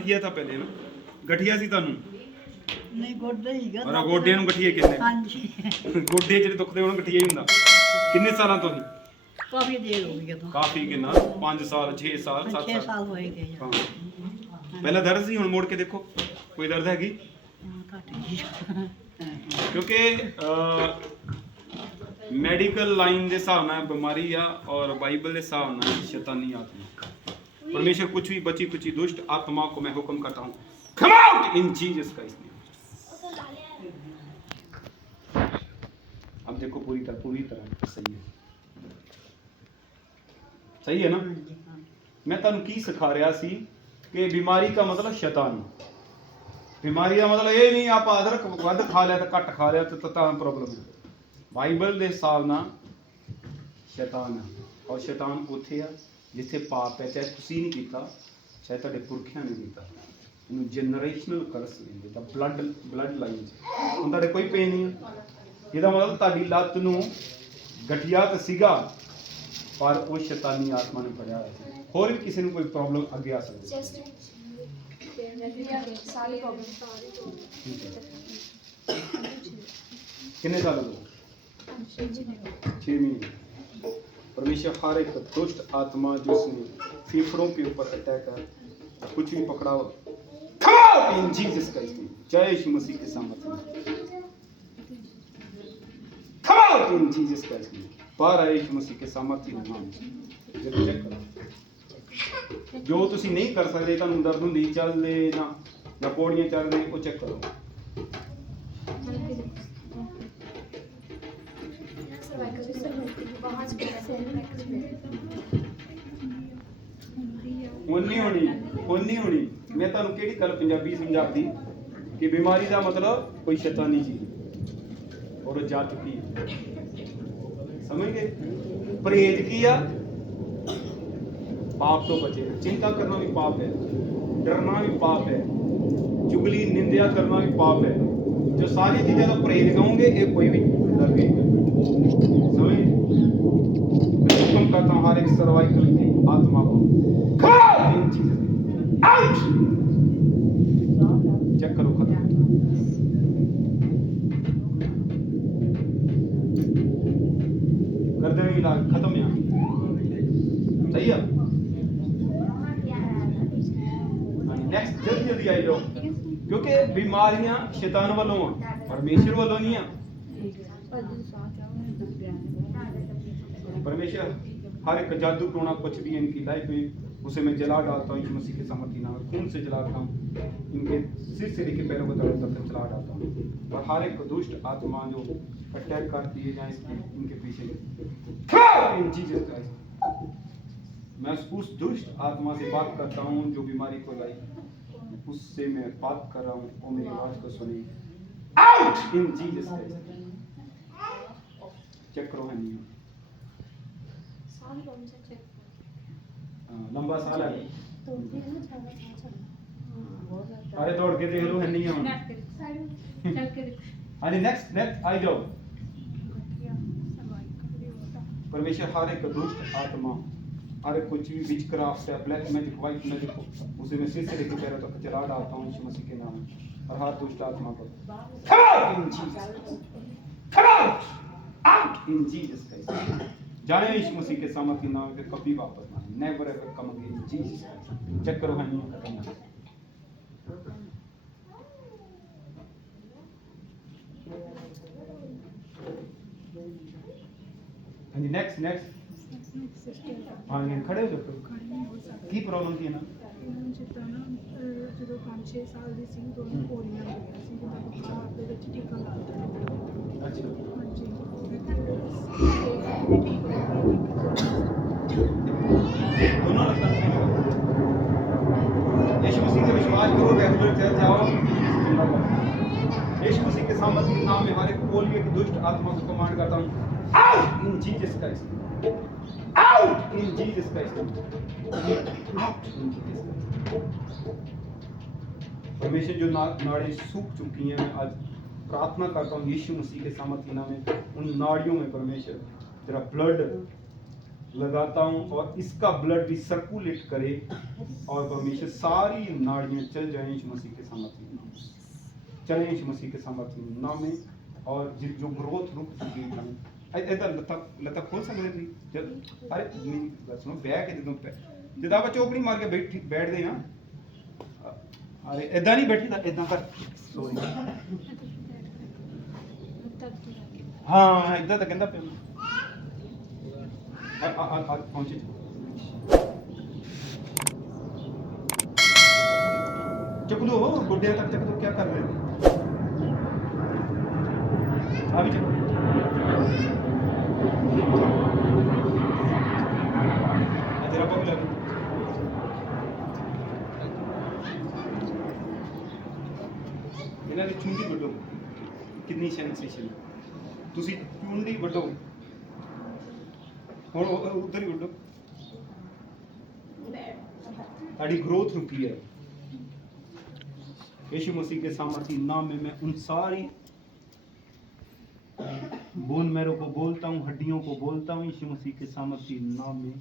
गठिया था पहले ना, गठिया सी ਤੁਹਾਨੂੰ ਨਹੀਂ ਗੋਡੇ ਹੀ ਗਾ ਔਰ ਗੋਡਿਆਂ ਨੂੰ ਗਠੀਏ ਕਹਿੰਦੇ ਹਾਂਜੀ ਗੋਡੇ ਜਿਹੜੇ ਦੁਖਦੇ ਉਹਨਾਂ ਨੂੰ ਗਠੀਆ ਹੀ ਹੁੰਦਾ। ਕਿੰਨੇ ਸਾਲਾਂ ਤੋਂ ਸੀ? ਕਾਫੀ ਦੇਰ ਹੋ ਗਈ ਤਾਂ ਕਾਫੀ ਕਿੰਨਾ 5 ਸਾਲ 6 ਸਾਲ 7 6 ਸਾਲ ਸਾਲ ਹੋਏ ਗਏ ਆ ਹਾਂ। ਪਹਿਲਾਂ ਦਰਦ ਸੀ, ਹੁਣ ਮੋੜ ਕੇ ਦੇਖੋ ਕੋਈ ਦਰਦ ਹੈਗੀ? ਘੱਟ ਗਈ ਕਿਉਂਕਿ ਮੈਡੀਕਲ ਲਾਈਨ ਦੇ ਹਿਸਾਬ ਨਾਲ ਬਿਮਾਰੀ ਆ ਔਰ ਬਾਈਬਲ ਦੇ ਹਿਸਾਬ ਨਾਲ शैतानी आत्मा। परमेश्वर कुछ भी बची कुची दुष्ट आत्मा को मैं हुक्म करता हूँ, come out in Jesus Christ name। अब देखो पूरी तरह सही है, सही है ना। मैं ਤੁਹਾਨੂੰ ਕੀ ਸਿਖਾ ਰਿਹਾ ਸੀ ਕਿ ਬਿਮਾਰੀ ਦਾ ਮਤਲਬ शैतानी। ਬਿਮਾਰੀ ਦਾ ਮਤਲਬ ਇਹ ਨਹੀਂ ਆਪਾਂ ਅਦਰਕ ਵੱਧ ਖਾ ਲਿਆ ਤਾਂ ਘੱਟ ਖਾ ਲਿਆ ਤਾਂ ਪ੍ਰੋਬਲਮ ਹੈ। ਬਾਈਬਲ ਦੇ ਹਿਸਾਬ ਨਾਲ शैतान ਹੈ, ਔਰ शैतान ਉੱਥੇ ਆ ਜਿੱਥੇ ਪਾਪ ਹੈ, ਚਾਹੇ ਤੁਸੀਂ ਨਹੀਂ ਕੀਤਾ, ਚਾਹੇ ਤੁਹਾਡੇ ਪੁਰਖਿਆਂ ਨੇ ਕੀਤਾ। ਇਹਨੂੰ ਜਨਰੇਸ਼ਨਲ ਕਰਸ ਕਹਿੰਦੇ, ਤਾਂ ਬਲੱਡ ਲਾਈਨ 'ਚ ਹੁਣ ਤੁਹਾਡੇ ਕੋਈ ਪੇਨ ਨਹੀਂ ਹੈ। ਇਹਦਾ ਮਤਲਬ ਤੁਹਾਡੀ ਲੱਤ ਨੂੰ ਗਠੀਆ ਤਾਂ ਸੀਗਾ, ਪਰ ਉਹ शैतानी ਆਤਮਾ ਨੇ ਫੜਿਆ ਹੋਇਆ ਸੀ। ਹੋਰ ਵੀ ਕਿਸੇ ਨੂੰ ਕੋਈ ਪ੍ਰੋਬਲਮ ਅੱਗੇ ਆ ਸਕਦੀ ਹੈ। कितने साल हो गए? 6 महीने। परमेश्वर हर एक दुष्ट आत्मा जिसने फेफड़ों के ऊपर अटैक कर कुछ भी पकड़ा हो, इन जीसस क्राइस्ट नेम, जय यीशु मसीह के सामर्थ्य में, come out in Jesus Christ name, बाहर आए यीशु मसीह के सामर्थ्य में नाम। जरूर चेक करो जो ਤੁਸੀਂ ਨਹੀਂ ਕਰ ਸਕਦੇ, ਤੁਹਾਨੂੰ ਦਰਦ ਹੁੰਦੀ ਚੱਲਦੇ ਨਾ ਜਾਂ ਪੌੜੀਆਂ ਚੜ੍ਹਦੇ, ਉਹ ਚੈੱਕ ਕਰੋ। ਹੁਣ ਨਹੀਂ ਹੋਣੀ। ਮੈਂ ਤੁਹਾਨੂੰ ਕਿਹੜੀ ਗੱਲ ਪੰਜਾਬੀ ਸਮਝਾਤੀ ਕਿ ਬਿਮਾਰੀ ਦਾ ਮਤਲਬ ਕੋਈ शैतानी चीज और जा चुकी है, समझ गए। परहेज की आ, पाप तो बचे। चिंता करना भी पाप है, डरना भी पाप है, चुगली निंदा करना भी पाप है। जो सारी चीज़ें का परहेज कहोगे ये कोई भी लगे, समझ। मैं हुक्म करता हूँ हर एक सर्वाइकल की आत्मा को इन चीज़ों आउट। चेक करो, खत्म। कर देंगे इलाज, खत्म यहाँ, सही है। नेक्स्ट जल्दी आई जाओ, क्योंकि बीमारियां शैतान वालों आ, परमेश्वर वालों नहीं आ। परमेश्वर हर एक जादू टोना कुछ भी इनकी लाइफ में उसे मैं जला डालता हूँ यीशु मसीह के सामर्थ्य नाम, खून से जलाता हूँ, इनके सिर से लेकर पैरों को तक जला डालता हूँ। और हर एक दुष्ट आत्मा जो अटैक करती है या इनके पीछे इन चीज़ों का, मैं उस दुष्ट आत्मा से बात करता हूँ जो बीमारी को लाई, उससे मैं बात कर रहा हूँ, वो मेरी आवाज को सुने। Out in Jesus Christ. Check करो है नहीं लंबा साल है, अरे दौड़ के देख लो है नहीं है। हाँ जी नेक्स्ट आई जाओ। परमेश्वर हर एक दुष्ट आत्मा, हर कुछ भी विच क्राफ्ट है, ब्लैक मैजिक, व्हाइट मैजिक, उसे मैं सिर से लेकर पैरों तक जला डालता हूँ यीशु मसीह के नाम में। और हर दुष्ट आत्मा को आउट इन जीसस क्राइस्ट। जाने यीशु मसीह के सामर्थ्य नाम पे कभी वापस ना, never ever come again Jesus Christ. Check करो है नहीं खत्म। हाँ जी नेक्स्ट हाँ जी खड़े हो जाओ। की प्रॉब्लम थी ना? ਜਿੱਦਾਂ ਨਾ ਜਦੋਂ 5-6 ਸਾਲ ਦੀ ਸੀ ਦੋਨੋਂ ਪੋਲੀਆਂ ਹੋ ਗਈਆਂ ਸੀ, ਜਿੱਦਾਂ ਬੁਖਾਰ ਦੇ ਵਿੱਚ ਟੀਕਾ ਲੱਗਦਾ। अच्छा ਹਾਂਜੀ दोनों लगता है। यीशु मसीह से विश्वास करो, रेगुलर चर्च जाओ, यीशु मसीह के सामर्थ्य के नाम में हमारे पोलियो की दुष्ट आत्मा को कमांड करता हूँ, out in Jesus Christ, out in Jesus Christ, out in Jesus Christ. परमेश्वर जो नाड़ें सूख चुकी हैं, मैं आज प्रार्थना करता हूँ यीशु मसीह के सामर्थ्य नाम में उन नाड़ियों में परमेश्वर तेरा ब्लड लगाता हूँ और इसका ब्लड भी सर्कुलेट करे और परमेश्वर सारी नाड़ियाँ चल जाएं यीशु मसीह के सामर्थ्य नाम में, चले यीशु मसीह के सामर्थ्य नाम में। और जो ग्रोथ रुक चुकी है ऐसा लता खोल सकते थे जब अरे नहीं सुनो बह के ਜਦੋਂ जब आप चौकड़ी मार के बैठ गए ना अरे इदा नहीं बैठी था इदा कर सॉरी हाँ इदा तो कहता पे पहुंचे चक दो गुड्डे तक चक दो क्या कर रहे हैं अभी चक तेरा पग लगे ਇਹਨਾਂ ਦੀ ਚੁੰਡੀ ਵੱਢੋ ਕਿੰਨੀ ਸੈਂਸੇਸ਼ਨ ਤੁਸੀਂ ਚੁੰਡੀ ਵੱਢੋ ਹੁਣ ਉਧਰ ਹੀ ਵੱਢੋ ਸਾਡੀ ग्रोथ रुकी है यीशु मसीह के सामर्थ्य नाम में मैं उन सारी बोन मैरो को बोलता हूँ हड्डियों को बोलता हूँ यीशु मसीह के सामर्थ्य नाम में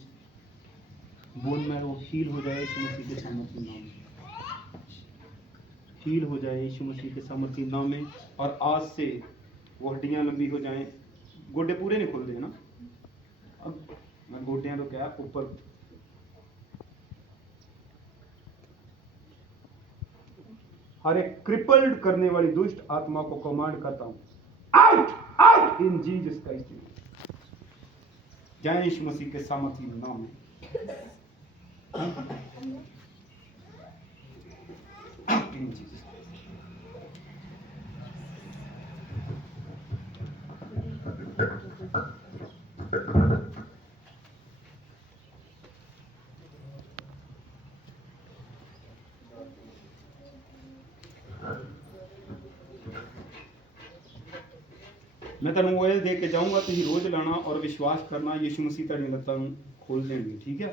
बोन मैरो हील हो जाए यीशु मसीह के सामर्थ्य नाम में हील हो जाए यीशु मसीह के सामर्थ्य नाम में। और आज से वो हड्डियां लंबी हो जाएं। गोडे पूरे नहीं खुलते हैं ना अब मैं गोडियां तो क्या ऊपर हर एक क्रिपल्ड करने वाली दुष्ट आत्मा को कमांड करता हूं out out in Jesus Christ name जय यीशु मसीह के सामर्थ्य नाम में आउट इन जीसस। मैं तेन ऑयल दे के जाऊंगा तुम रोज लाना और विश्वास करना यीशु मसीह तेरी लत्तां खोल देंगे ठीक है।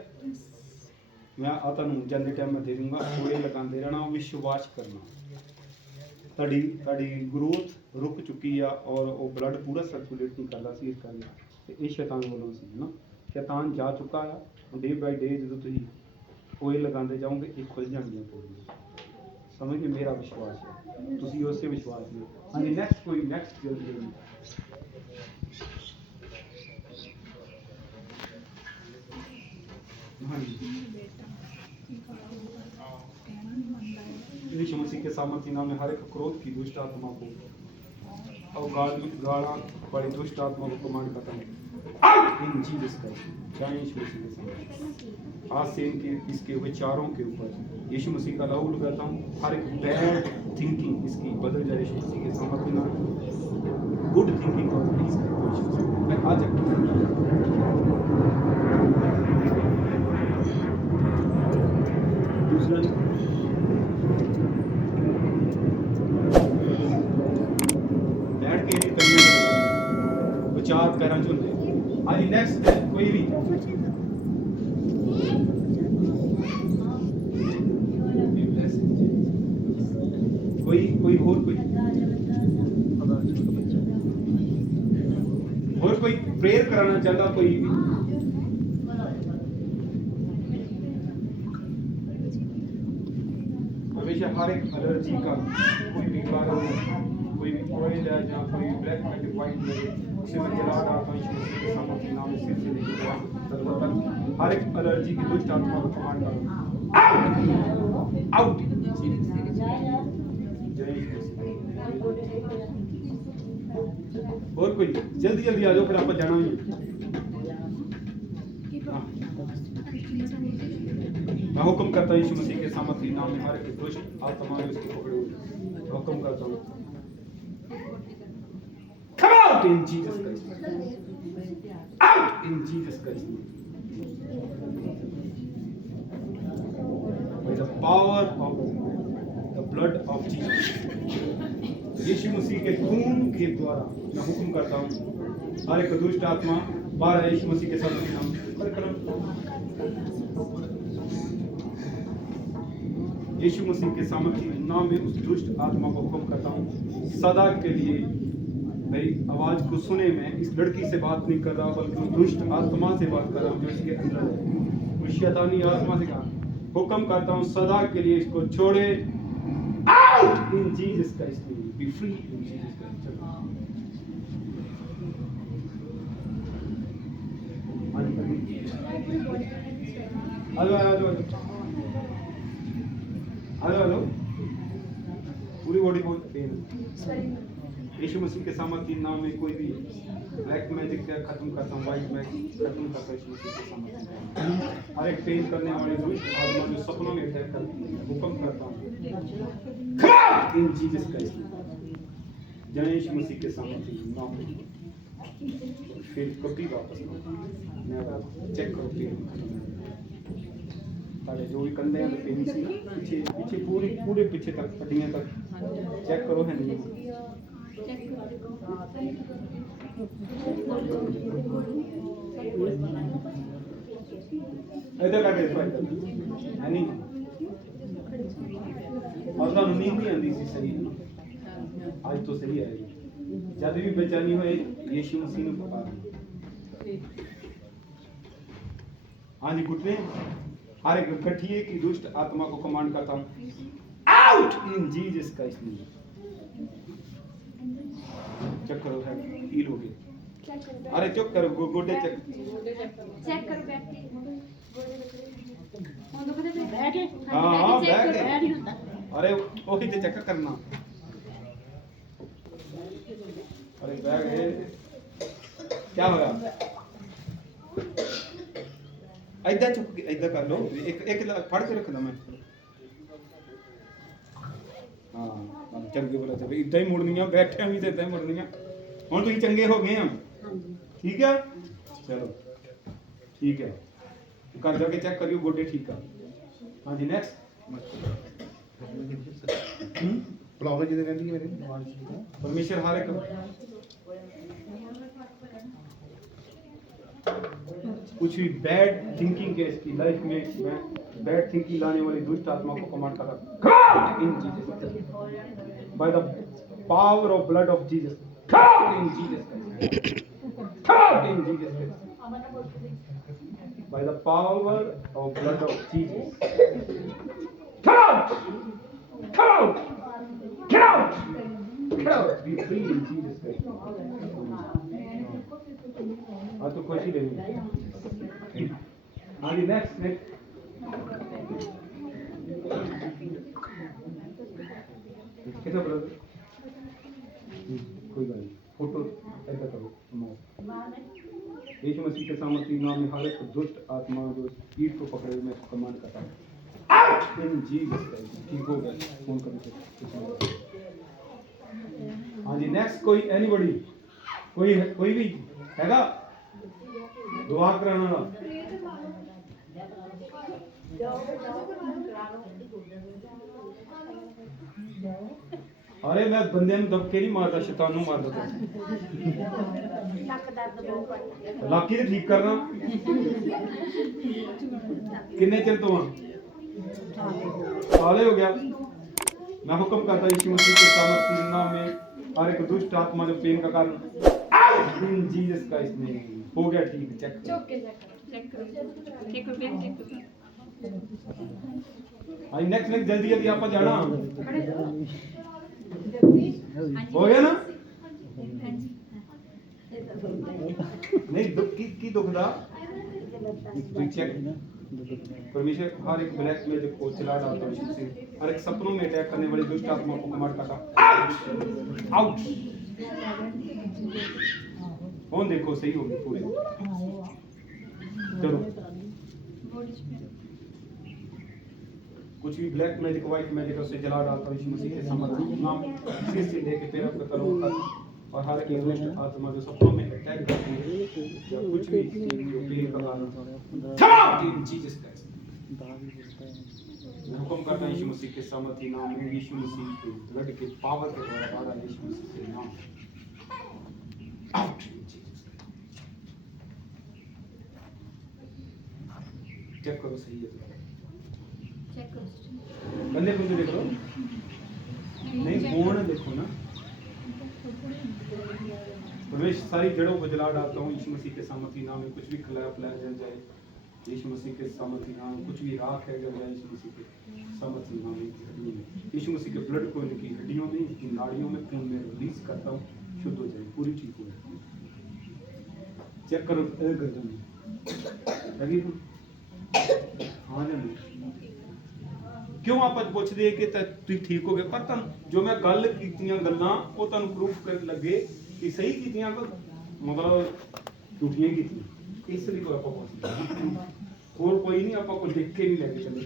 मैं तुम जाते टाइम मैं दे दूंगा ऑयल लगाते रहना विश्वास करना ताड़ी ताड़ी ग्रोथ रुक चुकी है और वो ब्लड पूरा सर्कुलेट नहीं करता सी इस करना तो ये शैतान वालों से है ना शैतान जा चुका है डे बाय डे जो तुम ऑयल लगाते जाओगे ये खुल जाएंगे पूरी समझ के मेरा विश्वास है तुम उससे विश्वास नहीं। हाँ जी नेक्स्ट कोई नेक्स्ट जल्दी यीशु मसीह के सामर्थ्य नाम में हर एक क्रोध की दुष्ट आत्मा को और गाड़ा वाली दुष्ट आत्मा को कमांड करता हूँ इन जीसस क्राइस्ट जय यीशु मसीह के सामर्थ्य आज से इनके इसके विचारों के ऊपर यीशु मसीह का लहू लगाता हूँ हर एक बैड थिंकिंग इसकी बदल जाए यीशु मसीह के सामर्थ्य नाम गुड थिंकिंग और प्लीज मैं आज दूसरा बैठ के विचार पैरा चुनते आज नेक्स्ट कोई भी कोई और कोई प्रेयर कराना चाहता कोई भी हमेशा हर एक एलर्जी का कोई भी कारण कोई भी ऑयल है या कोई ब्लैक एंड व्हाइट है उसे मैं जला रहा था यीशु मसीह के सामर्थ्य नाम में सिर से लेकर हर एक एलर्जी की दुष्ट आत्मा को कमांड करो आउट और कोई जल्दी जल्दी आ जाओ फिर आप जाना ही मैं हुक्म करता हूँ यीशु मसीह के सामर्थ्य नाम में हर एक दुष्ट आत्मा में उसको पकड़ो हुक्म करता हूँ come out in Jesus Christ out in Jesus Christ by the power of the blood of Jesus यीशु मसीह के खून के द्वारा मैं हुक्म करता हूँ हर एक दुष्ट आत्मा बाहर यीशु मसीह के साथ नाम यीशु मसीह के सामर्थ्य नाम में उस दुष्ट आत्मा को हुक्म करता हूँ सदा के लिए मेरी आवाज को सुने, मैं इस लड़की से बात नहीं कर रहा बल्कि दुष्ट आत्मा से बात कर रहा हूँ जो इसके अंदर है। उस शैतानी आत्मा से कहा हुक्म करता हूँ सदा के लिए इसको छोड़े, out in Jesus Christ name, B free in Jesus Christ. Hello hello hello hello, पूरी बॉडी बहुत पेन। यीशु मसीह के सामर्थ्य नाम में कोई भी ब्लैक मैजिक का खत्म करता हूँ, वाइट मैजिक खत्म करता हूँ यीशु मसीह के सामर्थ्य। हर एक पेन करने वाली दुष्ट आत्मा जो सपनों में अटैक करती है, हुक्म करता हूँ इन जीसस क्राइस्ट। जय यीशु मसीह के सामर्थ्य नाम में। फिर कभी वापस चेक करो पेन ताकि जो भी कंधे हैं पेन सी पीछे पीछे पूरे पीछे तक हड्डियां तक चेक करो है नहीं। इधर का देखो है नहीं और तो नींद नहीं आती सी सही आज तो सही है जब भी बेचैनी हो यीशु मसीह ने पुकारा। हाँ जी घुटने हर एक गठिए की दुष्ट आत्मा को कमांड करता हूं out in Jesus Christ name. Check करो है हील हो गए। अरे चेक करो गोडे चेक करो बैठ के हाँ बैठ के अरे ओही ते चेक करना। अरे बैग है क्या हो रहा इधर चुप इधर कर लो एक फड़ के रखना मैं हाँ चंगे बोला चल इधर ही मुड़नियां बैठे भी तो इधर ही मुड़नियां हुण तुसीं चंगे हो गए हैं ठीक है चलो ठीक है घर जाके चेक करियो गोडे ठीक है। हाँ जी नेक्स्ट ब्लॉगर जी कहती मेरे परमेश्वर हर एक कुछ भी बैड थिंकिंग के इसकी लाइफ में बैड थिंकिंग लाने वाली दुष्ट आत्मा को कमांड कर रहा इन Jesus by the power of blood of Jesus in Jesus in Jesus by the power of blood of Jesus come out get out be free in Jesus Christ। हाँ तो खुशी लेनी। हाँ जी नेक्स्ट कितना ब्रदर कोई बात नहीं फोटो ऐसा करो यीशु मसीह के सामर्थ्य नाम में हर एक दुष्ट आत्मा जो ईट को पकड़े मैं कमांड करता हूँ आउट इन जीसस क्राइस्ट। ठीक हो गया फोन करके। हाँ जी नेक्स्ट कोई एनीबॉडी कोई भी हैगा दुआ कराने वाला। अरे मैं बंदे ਨੂੰ दबके नहीं मारता शैतान ਨੂੰ मारता लाकी ते ठीक करना किन्ने चिर तो साले हो गया। मैं हुक्म करता यीशु मसीह के सामर्थ्य नाम में हर एक दुष्ट आत्मा जो पेन का कारण इन जीसस का इसमें हो गया ठीक। चेक आई नेक्स्ट जल्दी आप जाना हो गया ना नहीं दुख की दुखदा चेक परमेश्वर हर एक ब्लैक मैजिक को चला डालता है हर एक सपनों में अटैक करने वाली दुष्ट आत्मा को कमांड करता आउट। फोन देखो सही होगी पूरे चलो कुछ भी ब्लैक मैजिक व्हाइट मैजिक उसे जला डालता है यीशु मसीह के सामर्थ्य नाम से लेके पैर पे करो और हर एक दुष्ट आत्मा जो सपनों में अटैक करती है या कुछ भी जो पेन का कारण इन जीसस क्राइस्ट मैं हुक्म करता हूं यीशु मसीह के सामर्थ्य नाम में यीशु मसीह के ब्लड के पावर के द्वारा बारा यीशु मसीह के नाम आउट चेक करो सही है चेक करो बंदे को देखो नहीं फोन देखो ना प्रवेश सारी जड़ों को जला डालता हूँ यीशु मसीह के सामर्थी नाम में। कुछ भी खिलाया पिलाया जल जाए यीशु मसीह के सामर्थी नाम में। कुछ भी राख है जल जाए यीशु मसीह के सामर्थी नाम में। हड्डियों में यीशु मसीह के ब्लड को इनकी हड्डियों में, इनकी नाड़ियों में, खून में रिलीज करता हूँ, शुद्ध हो जाए, पूरी ठीक हो जाए। चेक करो गर्दन में लगी हाँ जी। क्यों आप पुछदे कि तुम ठीक हो गए, पर तुम जो मैं गल कीतियां गल्लां वो तुहानू प्रूफ कर लगे कि सही कीतियां मतलब झूठियां कीतियां, इसलिए कोई आप पुछदे और कोई नहीं, आप कुछ देख के नहीं लगे चले।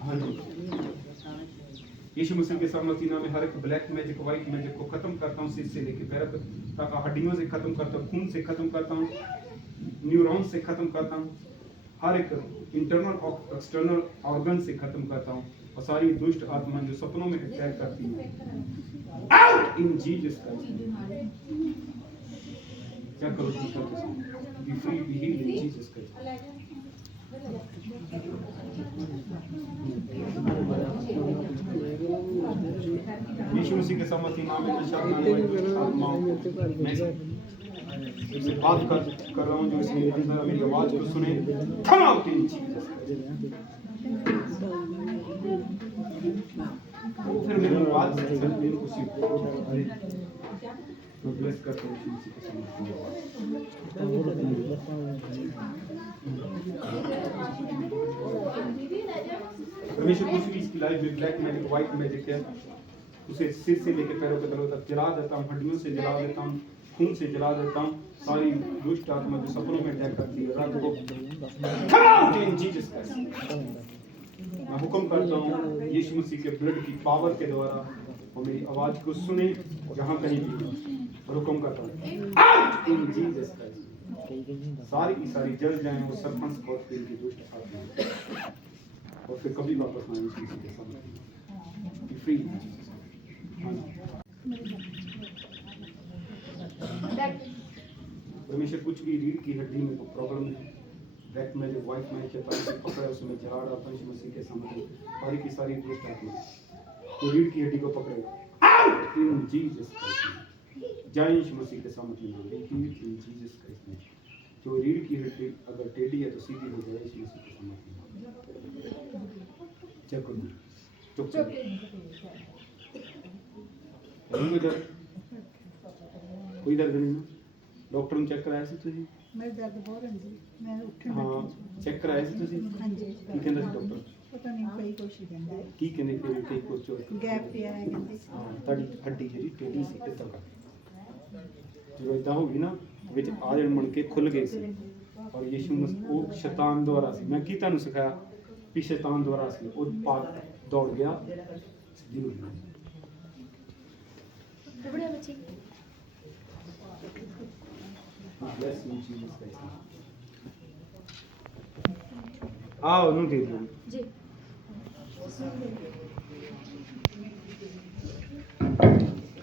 हाँ जी, यीशु मसीह के सामर्थी नाम में हर एक ब्लैक मैजिक, व्हाइट मैजिक को खत्म करता हूँ, सिर से लेके पैर तक, हड्डियों से खत्म करता हूँ, खून से खत्म करता हूँ, न्यूरॉन से खत्म करता हूँ, हर एक इंटरनल और एक्सटर्नल ऑर्गन से खत्म करता हूँ, और सारी दुष्ट आत्मा जो सपनों में अटैक करती है आउट इन जीसस क्राइस्ट। क्या करो be free, be healed in Jesus Christ. यीशु मसीह के सामर्थी नाम में आत्माओं मैं इससे बात कर रहा हूँ जो इस मेरी आवाज को सुने, कम आउट इन जीसस। वो फिर मेरी आवाज से मेरे को सीख तो ब्लेस करते हैं यीशु के परमेश्वर कुछ भी इसकी लाइफ में ब्लैक मैजिक, व्हाइट मैजिक है, उसे सिर से लेकर पैरों के तलों तक जला देता हूँ, हड्डियों से जला देता हूँ, खून से जला देता हूँ, सारी दुष्ट आत्मा जो सपनों में अटैक करती है रक्त को come out in Jesus Christ। मैं हुक्म करता हूँ यीशु मसीह के ब्लड की पावर के द्वारा और मेरी आवाज को सुने जहाँ कहीं भी, और हुक्म करता हूँ out in Jesus Christ। सारी की सारी जल जाएं वो सरपंच बहुत पेड़ की दुष्ट आत्मा, और फिर कभी वापस ना यीशु मसीह के सामने फ्री। परमेश्वर कुछ भी रीढ़ की हड्डी में कोई प्रॉब्लम है, ब्लैक मैजिक, व्हाइट मैजिक पकड़ा उसमें जला डालता हूं यीशु मसीह के सामने, सारी की सारी दुष्ट आत्मा तो रीढ़ की हड्डी को पकड़े आउट इन जीसस क्राइस्ट। जय यीशु मसीह के सामने नाम में इन जीसस क्राइस्ट में। जो रीढ़ की हड्डी अगर टेढ़ी है तो सीधी हो जाए यीशु मसीह के सामने। चेक करो चुप कोई दर्द नहीं ना, डॉक्टर ने चेक कराया सी तुझे? मेरे दर्द बहुत रहंदी, मैं ਉੱਠਣ हाँ चेक कराया सी तुझे? ਹਾਂਜੀ ਕੀ ਕਹਿੰਦਾ ਸੀ ਡਾਕਟਰ? ਪਤਾ ਨਹੀਂ ਕਈ ਕੁਛ ਹੀ ਕਹਿੰਦਾ ਹੈ, ਕੀ ਕਹਿੰਦੇ ਫਿਰ ਕਈ ਕੁਛ ਗੈਪ ਪਿਆ ਹੈ ਕਹਿੰਦੇ। ਹਾਂ ਤੁਹਾਡੀ ਹੱਡੀ ਜਿਹੜੀ ਟੇਢੀ ਸੀ ਇੱਦਾਂ ਕਰ ਜਦੋਂ ਇਦਾਂ ਹੋ ਗਈ ਨਾ ਵਿੱਚ ਆ ਜਣ ਮਣ ਕੇ ਖੁੱਲ ਗਏ ਸੀ, ਔਰ ਯੀਸ਼ੂ ਮਸੀਹ ਉਹ ਸ਼ੈਤਾਨ ਦੁਆਰਾ ਸੀ। ਮੈਂ ਕੀ ਤੁਹਾਨੂੰ ਸਿਖਾਇਆ ਵੀ ਸ਼ੈਤਾਨ ਦੁਆਰਾ ਸੀ, ਉਹ ਪਾਰ ਦੌੜ ਗਿਆ ਸਿੱਧੀ ਹੋ ਗਈ। बड़े बच्चे Bless you, Jesus Christ. आओ नु दे दो जी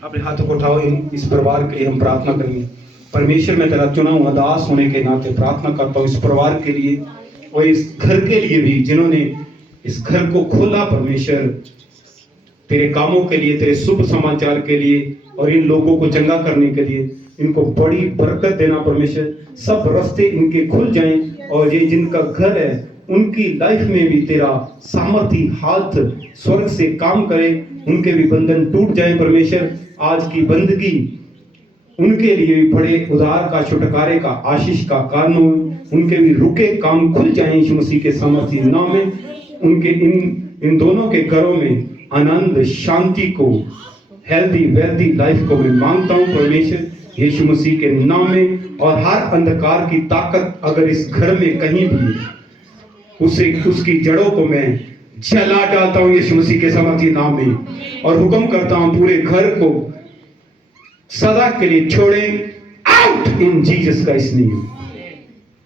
अपने हाथों को उठाओ, इस परिवार के लिए हम प्रार्थना करेंगे। परमेश्वर में तेरा चुना हुआ दास होने के नाते प्रार्थना करता हूँ इस परिवार के लिए और इस घर के लिए भी जिन्होंने इस घर को खोला परमेश्वर तेरे कामों के लिए, तेरे शुभ समाचार के लिए और इन लोगों को चंगा करने के लिए। इनको बड़ी बरकत देना परमेश्वर, सब रास्ते इनके खुल जाएं और ये जिनका घर है उनकी लाइफ में भी तेरा सामर्थी हाथ स्वर्ग से काम करे, उनके भी बंधन टूट जाएं परमेश्वर। आज की बंदगी उनके लिए भी बड़े उद्धार का, छुटकारे का, आशीष का कारण हो। उनके भी रुके काम खुल जाएं यीशु मसीह के सामर्थी नाम में। उनके इन दोनों के घरों में आनंद, शांति को, हेल्दी वेल्दी लाइफ को मैं मांगता हूँ परमेश्वर यीशु मसीह के नाम में। और हर अंधकार की ताकत अगर इस घर में कहीं भी उसकी जड़ों को मैं जला डालता हूँ यीशु मसीह के सामर्थी नाम में, और हुक्म करता हूँ पूरे घर को सदा के लिए छोड़ें आउट इन जीसस का इस नेम।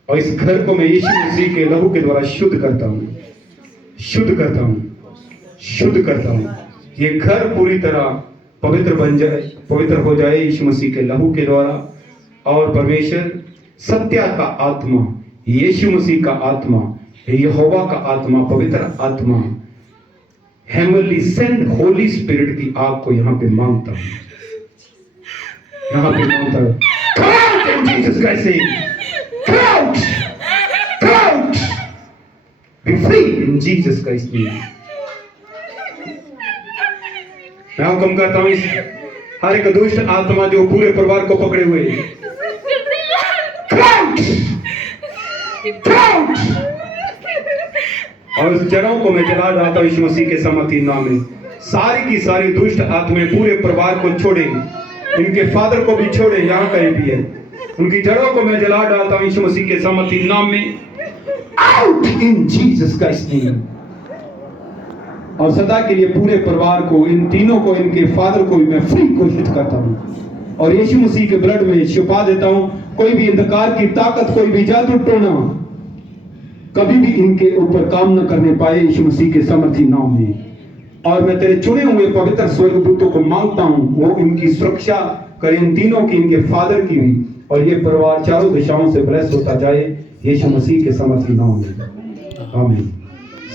और इस घर को मैं यीशु मसीह के लहू के द्वारा शुद्ध करता हूँ, शुद्ध करता हूँ, शुद्ध करता हूँ। ये घर पूरी तरह पवित्र बन जाए, पवित्र हो जाए यीशु मसीह के लहू के द्वारा। और परमेश्वर सत्य का आत्मा, यीशु मसीह का आत्मा, यहोवा का आत्मा, पवित्र आत्मा, हेवनली सेंट होली स्पिरिट की आग को यहाँ पे मांगता हूँ। यहाँ पे मौत है। Come out in Jesus Christ's name. Come out. Come out. Be free in Jesus Christ's name. मैं हुक्म करता हूँ इस हर एक दुष्ट आत्मा जो पूरे परिवार को पकड़े हुए है। Come out. Come out. और उस जड़ों को मैं जला डालता हूँ यीशु मसीह के सामर्थी नाम में। सारी की सारी दुष्ट आत्माएं पूरे परिवार को छोड़े, इनके फादर को भी छोड़े, यहाँ कहीं भी है, उनकी जड़ों को मैं जला डालता हूँ यीशु मसीह के सामर्थी नाम में। Out in Jesus Christ name. और सदा के लिए पूरे परिवार को, इन तीनों को, इनके फादर को भी मैं फ्री घोषित करता हूँ और यीशु मसीह के ब्लड में छिपा देता हूँ। कोई भी अंधकार की ताकत, कोई भी जादू टोना कभी भी इनके ऊपर काम न करने पाए यीशु मसीह के सामर्थी नाम में। और मैं तेरे चुने हुए पवित्र स्वर्गदूतों को मांगता हूँ वो इनकी सुरक्षा करें, इन तीनों की, इनके फादर की भी, और ये परिवार चारों दिशाओं से ब्लेस होता जाए यीशु मसीह के सामर्थी नाम में। आमीन।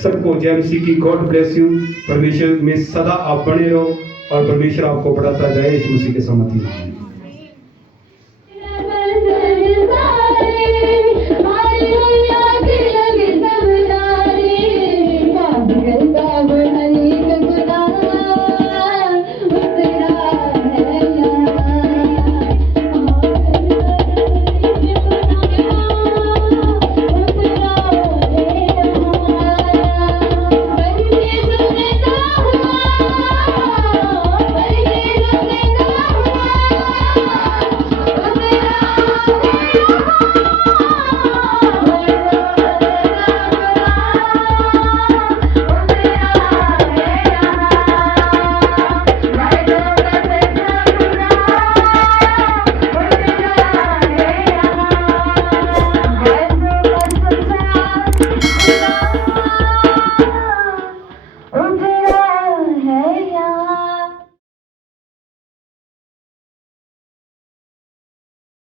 सबको जय मसीह की। God bless you. परमेश्वर में सदा आप बने रहो और परमेश्वर आपको बढ़ाता जाए यीशु मसीह के सामर्थी नाम में।